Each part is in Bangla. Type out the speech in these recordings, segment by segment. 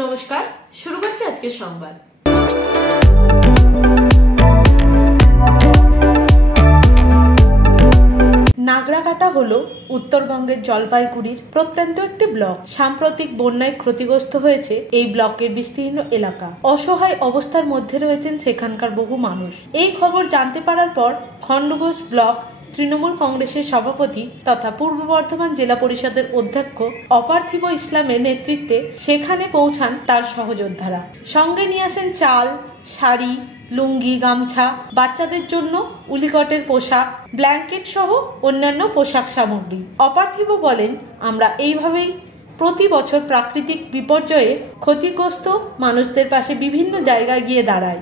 নমস্কার, শুরু করছি আজকের সংবাদ। নাগরাকাটা হলো উত্তরবঙ্গের জলপাইগুড়ির প্রত্যন্ত একটি ব্লক। সাম্প্রতিক বন্যায় ক্ষতিগ্রস্ত হয়েছে এই ব্লকের বিস্তীর্ণ এলাকা। অসহায় অবস্থার মধ্যে রয়েছেন সেখানকার বহু মানুষ। এই খবর জানতে পারার পর খণ্ডঘোষ ব্লক তৃণমূল কংগ্রেসের সভাপতি তথা পূর্ব বর্ধমান জেলা পরিষদের অধ্যক্ষ অপার্থিব ইসলামের নেতৃত্বে সেখানে পৌঁছান তার সহযোদ্ধারা। সঙ্গে নিয়ে আসেন চাল, শাড়ি, লুঙ্গি, গামছা, বাচ্চাদের জন্য উলিকটের পোশাক, ব্ল্যাঙ্কেট সহ অন্যান্য পোশাক সামগ্রী। অপার্থিব বলেন, আমরা এইভাবেই প্রতি বছর প্রাকৃতিক বিপর্যয়ে ক্ষতিগ্রস্ত মানুষদের পাশে বিভিন্ন জায়গায় গিয়ে দাঁড়াই,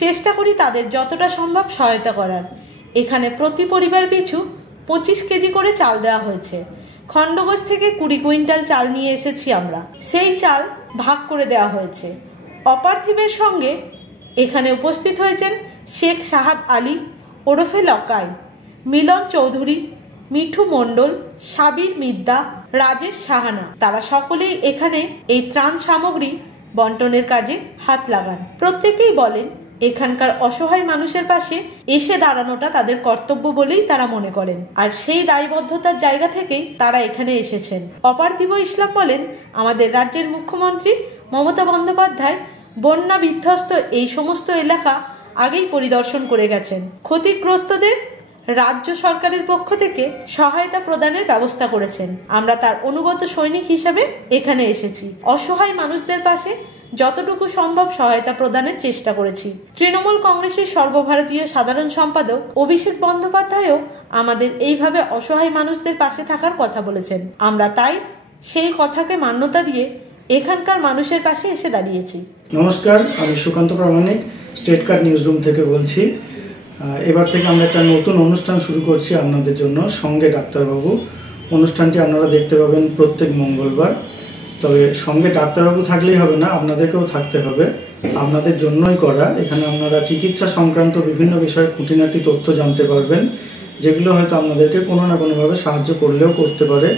চেষ্টা করি তাদের যতটা সম্ভব সহায়তা করার। এখানে প্রতি পরিবার পিছু 25 কেজি করে চাল দেওয়া হয়েছে। খণ্ডঘোষ থেকে 20 কুইন্টাল চাল নিয়ে এসেছি আমরা, সেই চাল ভাগ করে দেওয়া হয়েছে। অপার্থিবের সঙ্গে এখানে উপস্থিত হয়েছেন শেখ সাহাদ আলী ওরফে লকাই, মিলন চৌধুরী, মিঠু মণ্ডল, সাবির মিদ্দা, রাজেশ সাহানা। তারা সকলেই এখানে এই ত্রাণ সামগ্রী বন্টনের কাজে হাত লাগান। প্রত্যেকেই বলেন এখানকার অসহায় মানুষের পাশে এসে দাঁড়ানোটা তাদের কর্তব্য বলেই তারা মনে করেন, আর সেই দায়বদ্ধতার জায়গা থেকেই তারা এখানে এসেছেন। অপার্থিব ইসলাম বলেন, আমাদের রাজ্যের মুখ্যমন্ত্রী মমতা বন্দ্যোপাধ্যায় বন্যা বিধ্বস্ত এই সমস্ত এলাকা আগেই পরিদর্শন করে গেছেন। ক্ষতিগ্রস্তদের রাজ্য সরকারের পক্ষ থেকে সহায়তা প্রদানের ব্যবস্থা করেছেন। আমরা তার অনুগত সৈনিক হিসেবে এখানে এসেছি। অসহায় মানুষদের পাশে যতটুকু সম্ভব সহায়তা প্রদানের চেষ্টা করেছি। তৃণমূল কংগ্রেসের সর্বভারতীয় সাধারণ সম্পাদক অভিষেক বন্দ্যোপাধ্যায়ও আমাদের এইভাবে অসহায় মানুষদের পাশে থাকার কথা বলেছেন। আমরা তাই সেই কথাকে মান্যতা দিয়ে এখানকার মানুষের পাশে এসে দাঁড়িয়েছি। নমস্কার, আমি সুকান্ত প্রামাণিক স্টেট কার্ড নিউজ রুম থেকে বলছি। এবার থেকে আমরা একটা নতুন অনুষ্ঠান শুরু করছি আপনাদের জন্য, সঙ্গে ডাক্তারবাবু। অনুষ্ঠানটি আপনারা দেখতে পাবেন প্রত্যেক মঙ্গলবার। তবে সঙ্গে ডাক্তারবাবু থাকলেই হবে না, আপনাদেরকেও থাকতে হবে। আপনাদের জন্যই করা। এখানে আপনারা চিকিৎসা সংক্রান্ত বিভিন্ন বিষয়ে খুঁটিনাটি তথ্য জানতে পারবেন, যেগুলো হয়তো আপনাদেরকে কোনো না কোনোভাবে সাহায্য করলেও করতে পারে।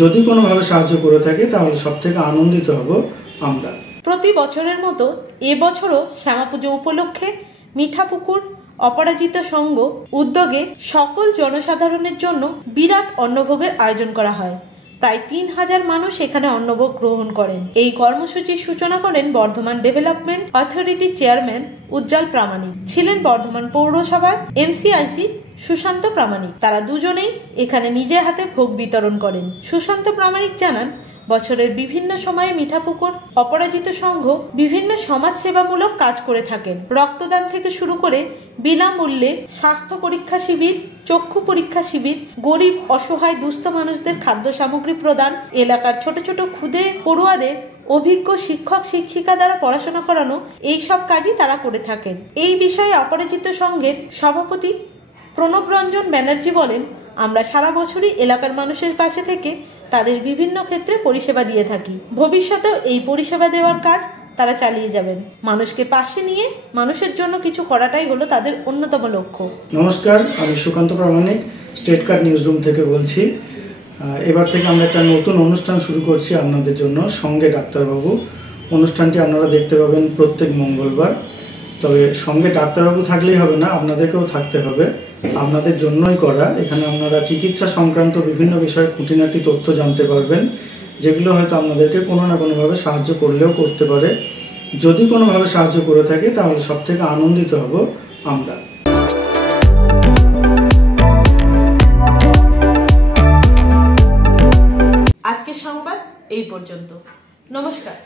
যদি কোনোভাবে সাহায্য করে থাকে তাহলে সব থেকে আনন্দিত হব আমরা। প্রতি বছরের মতো এবছরও শ্যামাপুজো উপলক্ষে মিঠাপুকুর অপরাজিত সংঘ উদ্যোগে সকল জনসাধারণের জন্য বিরাট অন্নভোগের আয়োজন করা হয়। প্রায় 3000 মানুষ এখানে অন্নভোগ গ্রহণ করেন। এই কর্মসূচির সূচনা করেন বর্ধমান ডেভেলপমেন্ট অথরিটির চেয়ারম্যান উজ্জ্বল প্রামাণিক। ছিলেন বর্ধমান পৌরসভার এমসিআইসি সুশান্ত প্রামাণিক। তারা দুজনেই এখানে নিজের হাতে ভোগ বিতরণ করেন। সুশান্ত প্রামাণিক জানান, বছরের বিভিন্ন সময়ে মিঠাপুকুর অপরাজিত সংঘ বিভিন্ন সমাজসেবামূলক কাজ করে থাকেন। রক্তদান থেকে শুরু করে বিনামূল্যে স্বাস্থ্য পরীক্ষা শিবির, চক্ষু পরীক্ষা শিবির, গরিব অসহায় দুস্থ মানুষদের খাদ্য সামগ্রী প্রদান, এলাকার ছোট ছোট ক্ষুদে পড়ুয়াদের অভিজ্ঞ শিক্ষক শিক্ষিকা দ্বারা পড়াশোনা করানো, এই সব কাজই তারা করে থাকেন। এই বিষয়ে অপরাজিত সংঘের সভাপতি প্রণব রঞ্জন ব্যানার্জি বলেন, আমরা সারা বছরই এলাকার মানুষের পাশে থেকে তাদের বিভিন্ন ক্ষেত্রে পরিষেবা দিয়ে থাকি। ভবিষ্যতেও এই পরিষেবা দেওয়ার কাজ তারা চালিয়ে যাবেন। মানুষকে পাশে নিয়ে মানুষের জন্য কিছু করাটাই হলো তাদের অন্যতম লক্ষ্য। নমস্কার, আমি সুকান্ত প্রামাণিক স্টেট কার্ড নিউজ রুম থেকে বলছি। এবার থেকে আমরা একটা নতুন অনুষ্ঠান শুরু করছি আপনাদের জন্য, সঙ্গে ডাক্তারবাবু। অনুষ্ঠানটি আপনারা দেখতে পাবেন প্রত্যেক মঙ্গলবার। তবে সঙ্গে ডাক্তারবাবু থাকলেই হবে না, আপনাদেরকেও থাকতে হবে। আপনাদের জন্যই করা। এখানে আপনারা চিকিৎসা সংক্রান্ত বিভিন্ন বিষয়ে খুঁটিনাটি তথ্য জানতে পারবেন, যেগুলো হয়তো আপনাদেরকে কোনো না কোনোভাবে সাহায্য করলেও করতে পারে। যদি কোনোভাবে সাহায্য করে থাকে তাহলে সব থেকে আনন্দিত হব আমরা। আজকের সংবাদ এই পর্যন্ত। নমস্কার।